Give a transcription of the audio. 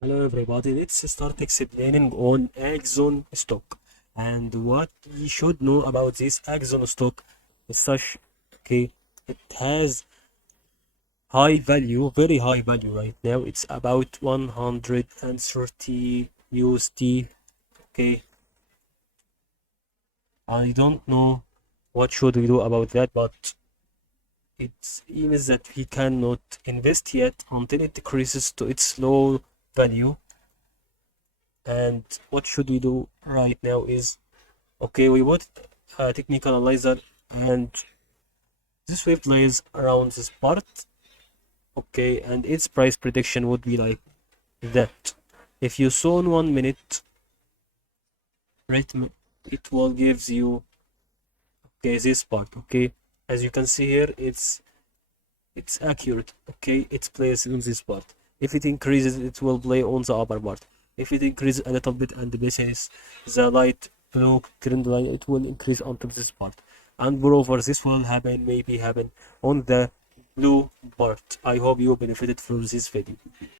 Hello everybody, let's start explaining on Axon stock and what we should know about this Axon stock is such. Okay, it has high value, very high value right now. It's about 130 USD. Okay, I don't know what should we do about that, but it seems that we cannot invest yet until it decreases to its low value. And what should we do right now is, okay, we bought a technical analyzer, and this wave plays around this part. Okay, and its price prediction would be like that. If you saw in 1 minute rhythm, it will gives you, okay, this part. Okay, as you can see here, it's accurate. Okay, it plays on this part. If it increases, it will play on the upper part. If it increases a little bit and bases the light blue trend line, it will increase onto this part. And moreover, this will happen, maybe happen on the blue part. I hope you benefited from this video.